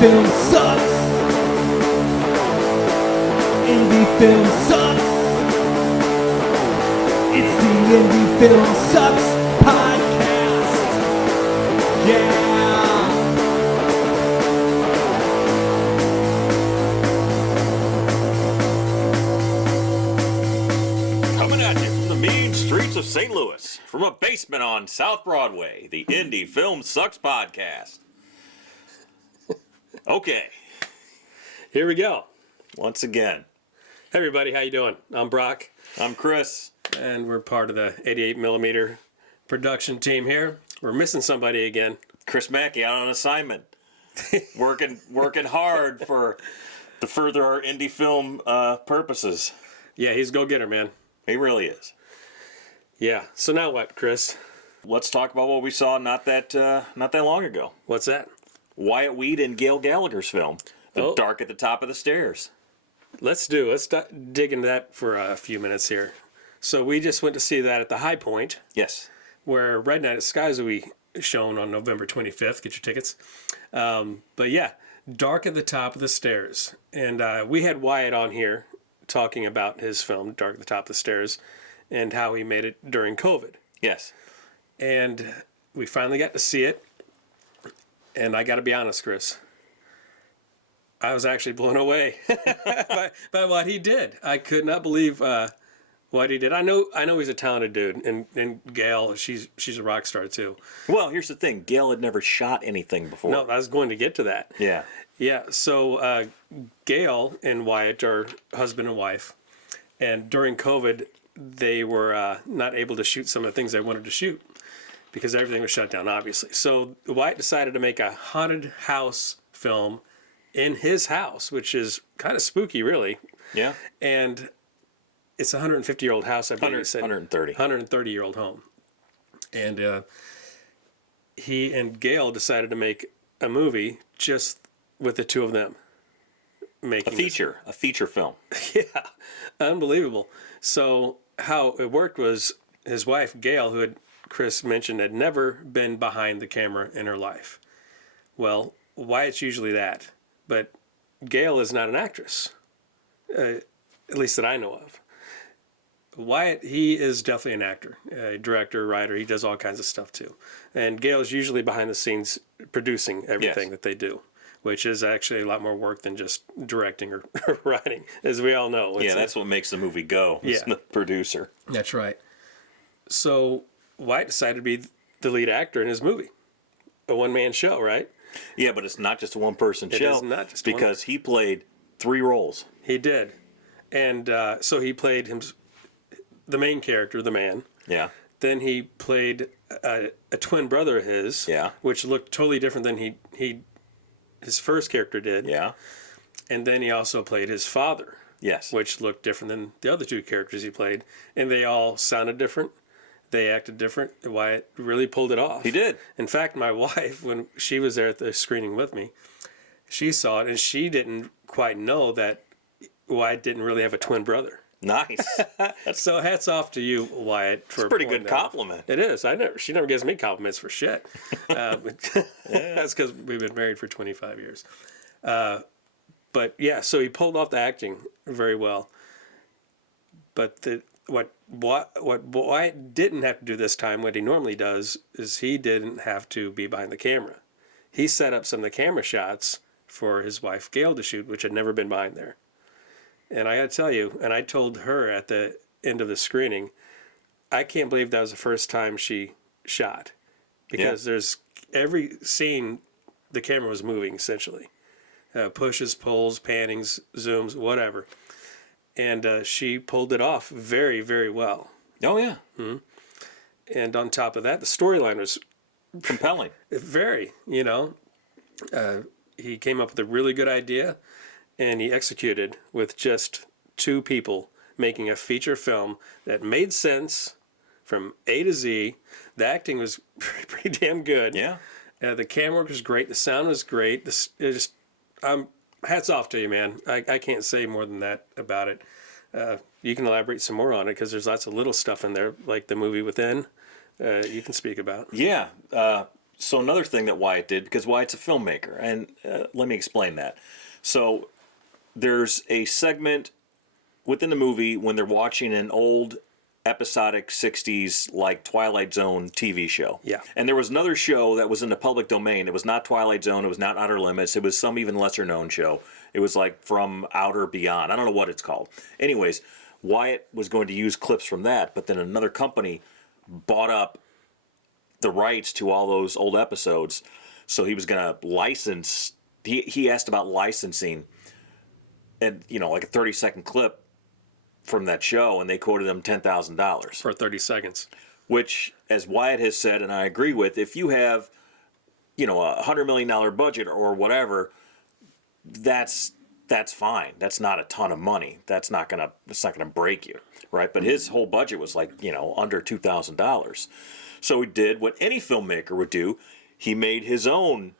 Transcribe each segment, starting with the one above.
film sucks. Indie film sucks. It's the Indie Film Sucks podcast. Yeah. Coming at you from the mean streets of St. Louis, from a basement on South Broadway, the Indie Film Sucks podcast. Okay, Here we go. once again, Hey everybody, how you doing? I'm Brock, I'm Chris. and we're part of the 88mm production team here. We're missing somebody again. Chris Macke out on assignment, working hard to further our indie film purposes. Yeah, he's a go-getter, man. He really is. Yeah. So now what, Chris? Let's talk about what we saw not that long ago. What's that? Wyatt Weed and Gail Gallagher's film, The Oh. Dark at the Top of the Stairs. Let's dig into that for a few minutes here. So we just went to see that at the High Point, Yes. where Red Night at Skies will be shown on November 25th. Get your tickets. But yeah, Dark at the Top of the Stairs. And we had Wyatt on here talking about his film, Dark at the Top of the Stairs, and how he made it during COVID. Yes. And we finally got to see it. And I got to be honest, Chris, I was actually blown away by what he did. I could not believe what he did. I know he's a talented dude, and Gail, she's a rock star too. Well, here's the thing. Gail had never shot anything before. No, I was going to get to that. Yeah. Yeah. So Gail and Wyatt are husband and wife, and during COVID, they were not able to shoot some of the things they wanted to shoot because everything was shut down, obviously. So Wyatt decided to make a haunted house film in his house, which is kind of spooky, really. Yeah. And it's a 150-year-old house, I believe you said. 130. 130-year-old home. And he and Gail decided to make a movie just with the two of them. Making A feature film. Yeah, unbelievable. So how it worked was his wife, Gail, who Chris mentioned, had never been behind the camera in her life. Well, Wyatt's usually that. But Gail is not an actress, at least that I know of. Wyatt, he is definitely an actor, a director, writer. He does all kinds of stuff too. And Gail is usually behind the scenes producing everything that they do, which is actually a lot more work than just directing or writing, as we all know. Yeah, that's what makes the movie go. It's the producer. That's right. So Wyatt decided to be the lead actor in his movie, a one-man show, right? Yeah, but it's not just a one-person show. It is not just because he played 3 roles. He did. And so he played the main character, the man. Yeah. Then he played a twin brother of his, which looked totally different than his first character did. Yeah. And then he also played his father. Yes. Which looked different than the other 2 characters he played. And they all sounded different. They acted different. Wyatt really pulled it off. He did. In fact, my wife, when she was there at the screening with me, she saw it and she didn't quite know that Wyatt didn't really have a twin brother. Nice. So hats off to you, Wyatt. It's a pretty good compliment. It is. She never gives me compliments for shit. That's because we've been married for 25 years. But yeah, so he pulled off the acting very well. But what Wyatt didn't have to do this time, what he normally does, is he didn't have to be behind the camera. He set up some of the camera shots for his wife Gail to shoot, which had never been behind there. And I got to tell you, and I told her at the end of the screening, I can't believe that was the first time she shot. Because there's every scene, the camera was moving, essentially. Pushes, pulls, pannings, zooms, whatever. And she pulled it off very, very well. Oh, yeah. Mm-hmm. And on top of that, the storyline was compelling. Very, he came up with a really good idea, and he executed with just 2 people making a feature film that made sense from A to Z. The acting was pretty damn good. Yeah. The camera work was great. The sound was great. Hats off to you, man. I can't say more than that about it. You can elaborate some more on it because there's lots of little stuff in there, like the movie Within. You can speak about. Yeah. So another thing that Wyatt did, because Wyatt's a filmmaker, and let me explain that. So there's a segment within the movie when they're watching an old episodic 60s like Twilight Zone TV show. Yeah. And there was another show that was in the public domain. It was not Twilight Zone. It was not Outer Limits. It was some even lesser known show. It was like From Outer Beyond. I don't know what it's called. Anyways, Wyatt was going to use clips from that, but then another company bought up the rights to all those old episodes. So he was going to license. He asked about licensing and, like a 30-second clip from that show, and they quoted him $10,000 for 30 seconds. Which, as Wyatt has said, and I agree with, if you have, a $100 million budget or whatever, that's fine. That's not a ton of money. That's not gonna break you, right? But his whole budget was like under $2,000. So he did what any filmmaker would do. He made his own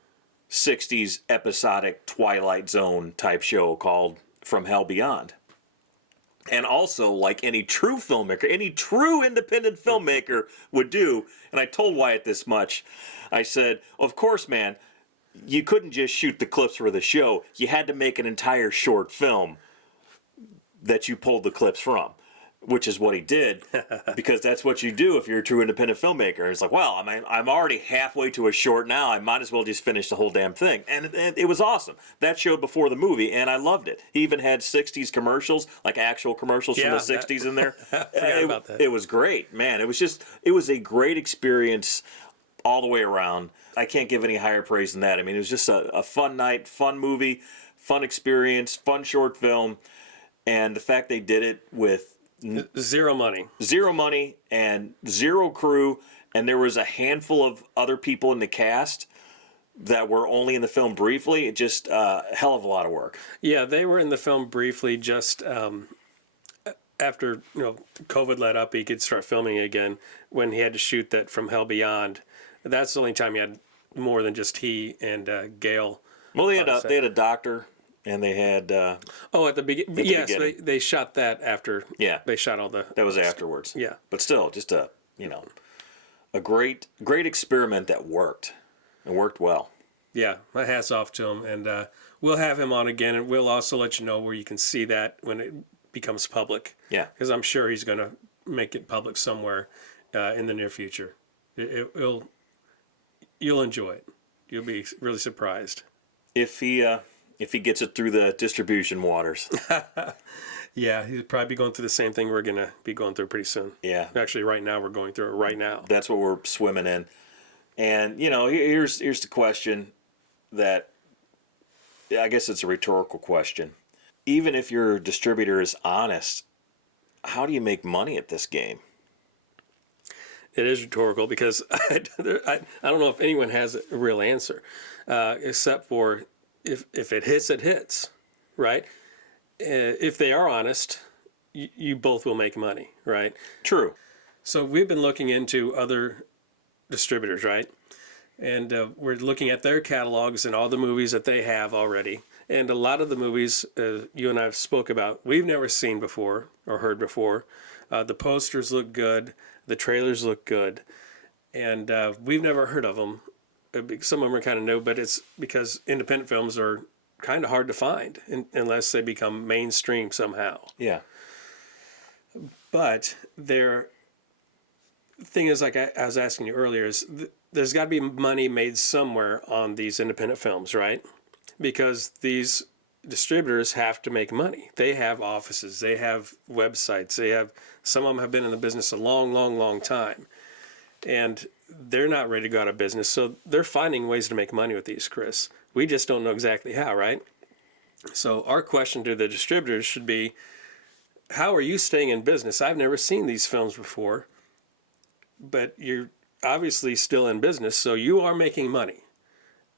60s episodic Twilight Zone type show called From Hell Beyond. And also, like any true filmmaker, any true independent filmmaker would do, and I told Wyatt this much, I said, of course, man, you couldn't just shoot the clips for the show. You had to make an entire short film that you pulled the clips from, which is what he did, because that's what you do if you're a true independent filmmaker. And it's like, well, I'm already halfway to a short now. I might as well just finish the whole damn thing. And it was awesome. That showed before the movie, and I loved it. He even had 60s commercials, like actual commercials from the 60s in there. Forgot about that. It was great, man. It was a great experience all the way around. I can't give any higher praise than that. I mean, it was just a fun night, fun movie, fun experience, fun short film. And the fact they did it with zero money and zero crew, and there was a handful of other people in the cast that were only in the film briefly. It just a hell of a lot of work. Yeah, they were in the film briefly just after COVID let up. He could start filming again when he had to shoot that From Hell Beyond. That's the only time he had more than just he and Gail. Well, they had a doctor. And they had... at the beginning. Yes, they shot that after. Yeah. They shot all the... That was afterwards. Yeah. But still, just a great experiment that worked. It worked well. Yeah, my hat's off to him. And we'll have him on again, and we'll also let you know where you can see that when it becomes public. Yeah. Because I'm sure he's going to make it public somewhere in the near future. You'll enjoy it. You'll be really surprised. If he gets it through the distribution waters. Yeah, he'll probably be going through the same thing we're going to be going through pretty soon. Yeah. Actually, right now, we're going through it right now. That's what we're swimming in. And, here's the question that, I guess it's a rhetorical question. Even if your distributor is honest, how do you make money at this game? It is rhetorical because I don't know if anyone has a real answer, except for if it hits, it hits, right? If they are honest, you both will make money, right? True. So we've been looking into other distributors, right? And we're looking at their catalogs and all the movies that they have already. And a lot of the movies you and I have spoke about, we've never seen before or heard before. The posters look good. The trailers look good. And we've never heard of them. Some of them are kind of new, but it's because independent films are kind of hard to find unless they become mainstream somehow. Yeah. But the thing is, like I was asking you earlier, is there's got to be money made somewhere on these independent films, right? Because these distributors have to make money. They have offices. They have websites. Some of them have been in the business a long, long, long time. And they're not ready to go out of business. So they're finding ways to make money with these, Chris. We just don't know exactly how, right? So our question to the distributors should be, how are you staying in business? I've never seen these films before, but you're obviously still in business, so you are making money.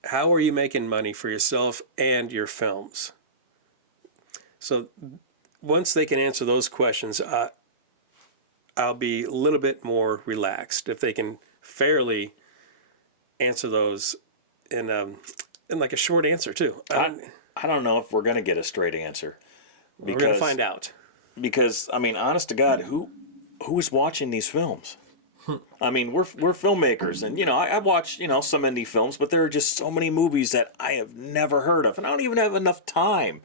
How are you making money for yourself and your films? So once they can answer those questions, I'll be a little bit more relaxed if they can fairly answer those in like a short answer too. I don't know if we're going to get a straight answer. We're going to find out. Because, honest to God, who's watching these films? I mean, we're filmmakers, and I watch some indie films, but there are just so many movies that I have never heard of, and I don't even have enough time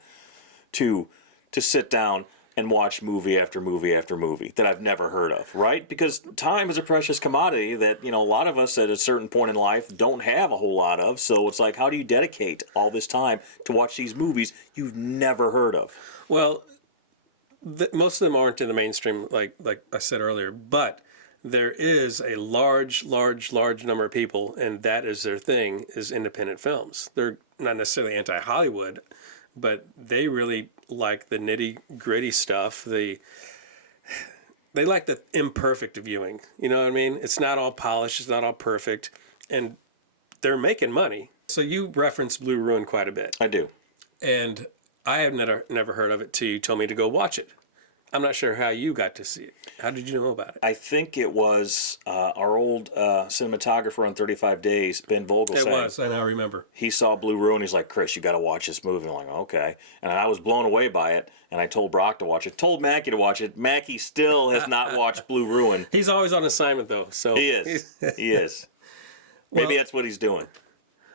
to sit down and watch movie after movie after movie that I've never heard of, right? Because time is a precious commodity that a lot of us at a certain point in life don't have a whole lot of. So it's like, how do you dedicate all this time to watch these movies you've never heard of? Well, most of them aren't in the mainstream, like I said earlier, but there is a large number of people, and that is their thing, is independent films. They're not necessarily anti-Hollywood, but they really like the nitty-gritty stuff. They like the imperfect viewing. You know what I mean? It's not all polished. It's not all perfect. And they're making money. So you reference Blue Ruin quite a bit. I do. And I have never heard of it till you told me to go watch it. I'm not sure how you got to see it. How did you know about it? I think it was our old cinematographer on 35 Days, Ben Vogel. It was, and I remember. He saw Blue Ruin. He's like, Chris, you got to watch this movie. I'm like, okay. And I was blown away by it, and I told Brock to watch it. Told Macke to watch it. Macke still has not watched Blue Ruin. He's always on assignment, though. So he is. He is. Maybe that's what he's doing.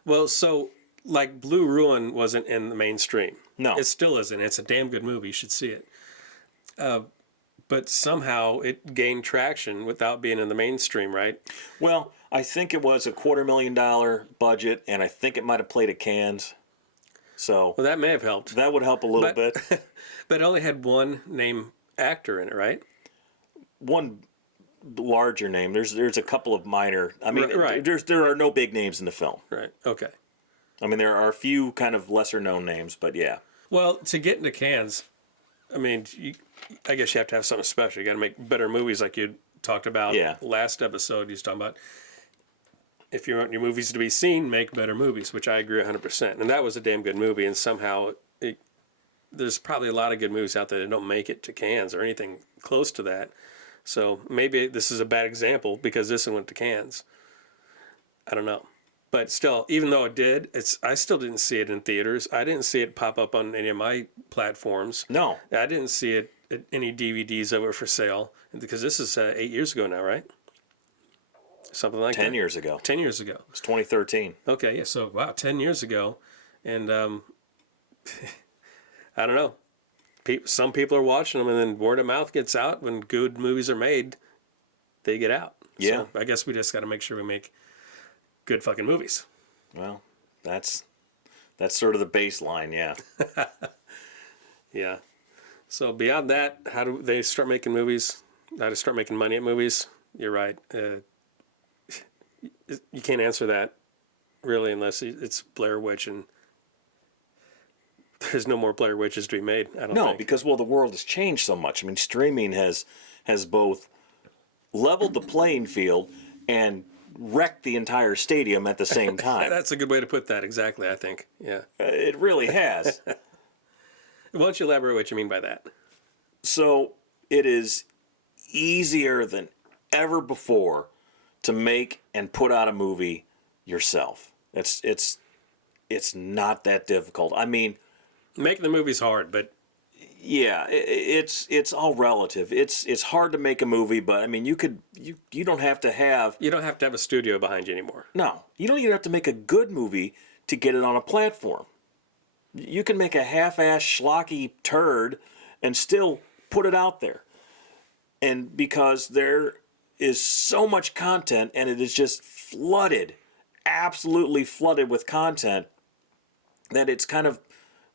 Well, so, like, Blue Ruin wasn't in the mainstream. No. It still isn't. It's a damn good movie. You should see it. But somehow it gained traction without being in the mainstream, right? Well, I think it was a $250,000 budget, and I think it might have played at Cannes. So Well, that may have helped. that would help a little bit. But it only had one named actor in it, right? One larger name. There's a couple of minor. I mean, Right. there are no big names in the film. Right. Okay. I mean, there are a few kind of lesser known names, but yeah. Well, to get into Cannes, I mean, I guess you have to have something special. You got to make better movies, like you talked about last episode. You was talking about if you want your movies to be seen, make better movies, which I agree 100%. And that was a damn good movie. And somehow, there's probably a lot of good movies out there that don't make it to Cannes or anything close to that. So maybe this is a bad example because this one went to Cannes. I don't know. But still, even though it did, I still didn't see it in theaters. I didn't see it pop up on any of my platforms. No. I didn't see it any DVDs of it for sale because this is 8 years ago now, right? Something like 10 that. years ago. 10 years ago. It's 2013. Okay, yeah. So wow, 10 years ago, and I don't know. Some people are watching them, and then word of mouth gets out. When good movies are made, they get out. Yeah. So I guess we just got to make sure we make good fucking movies. Well, that's sort of the baseline, yeah. Yeah. So beyond that, how do they start making movies? How to start making money at movies? You're right. You can't answer that really unless it's Blair Witch, and there's no more Blair Witches to be made. I don't think. No, because the world has changed so much. I mean, streaming has both leveled the playing field and wrecked the entire stadium at the same time. That's a good way to put that. Exactly, I think. Yeah. It really has. Why don't you elaborate what you mean by that? So it is easier than ever before to make and put out a movie yourself. It's not that difficult. I mean, making the movie's hard, but yeah, it's all relative. It's hard to make a movie, but I mean, you don't have to have a studio behind you anymore. No, you don't even have to make a good movie to get it on a platform. You can make a half-ass schlocky turd and still put it out there. And because there is so much content and it is just flooded, absolutely flooded with content, that it's kind of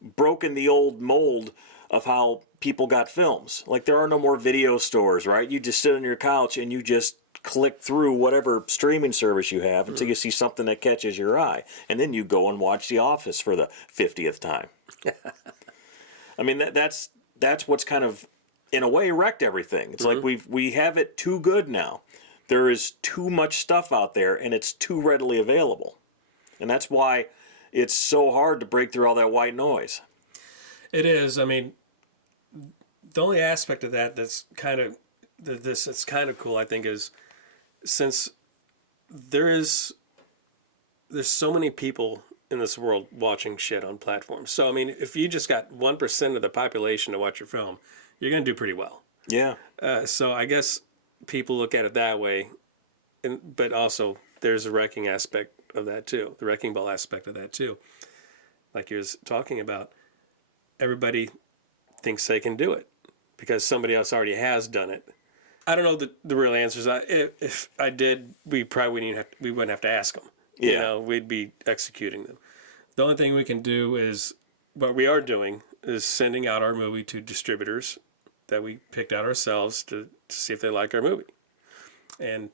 broken the old mold of how people got films. Like, there are no more video stores, right? You just sit on your couch and you just click through whatever streaming service you have until you see something that catches your eye. And then you go and watch The Office for the 50th time. I mean, that's what's kind of, in a way, wrecked everything. It's like we have it too good now. There is too much stuff out there, and it's too readily available. And that's why it's so hard to break through all that white noise. It is. I mean, the only aspect of that that's kind of it's kind of cool, I think, is since there's so many people in this world watching shit on platforms. So I mean, if you just got 1% of the population to watch your film, you're going to do pretty well. Yeah. So I guess people look at it that way. but also there's a wrecking aspect of that too, the wrecking ball aspect of that too. Like you're talking about, everybody thinks they can do it because somebody else already has done it. I don't know the real answers. If I did, we probably wouldn't have to ask them. Yeah. You know, we'd be executing them. The only thing we can do is, what we are doing is sending out our movie to distributors that we picked out ourselves to see if they like our movie. And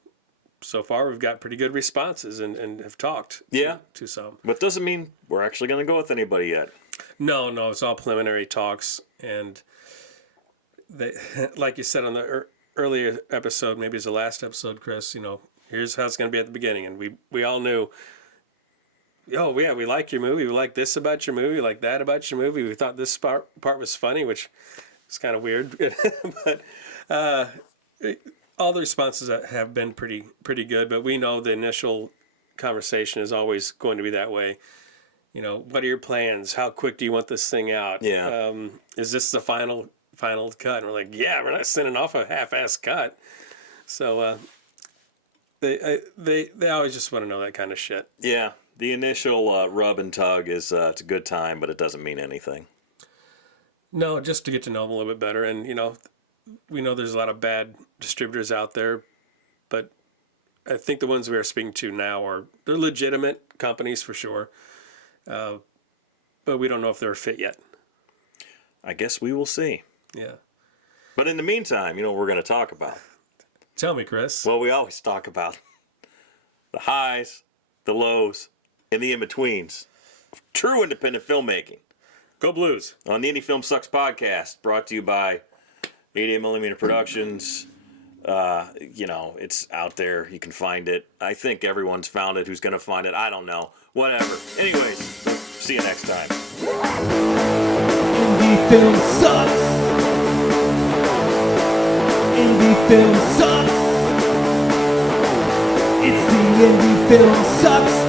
so far, we've got pretty good responses and have talked to some. But doesn't mean we're actually going to go with anybody yet. No, it's all preliminary talks. And they, like you said on the earlier episode, maybe it's the last episode, Chris, here's how it's going to be at the beginning. And we all knew, oh, yeah, we like your movie. We like this about your movie. We like that about your movie. We thought this part was funny, which is kind of weird. But all the responses have been pretty good. But we know the initial conversation is always going to be that way. What are your plans? How quick do you want this thing out? Yeah. Is this the final cut? And we're like, yeah, we're not sending off a half-ass cut. So they always just want to know that kind of shit. Yeah. The initial rub and tug is it's a good time, but it doesn't mean anything. No, just to get to know them a little bit better. And, we know there's a lot of bad distributors out there, but I think the ones we are speaking to now they're legitimate companies for sure. But we don't know if they're fit yet. I guess we will see. Yeah. But in the meantime, what we're going to talk about? Tell me, Chris. Well, we always talk about the highs, the lows, and the in-betweens of true independent filmmaking. Go Blues. On the Indie Film Sucks podcast, brought to you by 88mm Productions. It's out there. You can find it. I think everyone's found it. Who's going to find it? I don't know. Whatever. Anyways, see you next time. Indie film sucks. Indie film sucks. It's the Indie film sucks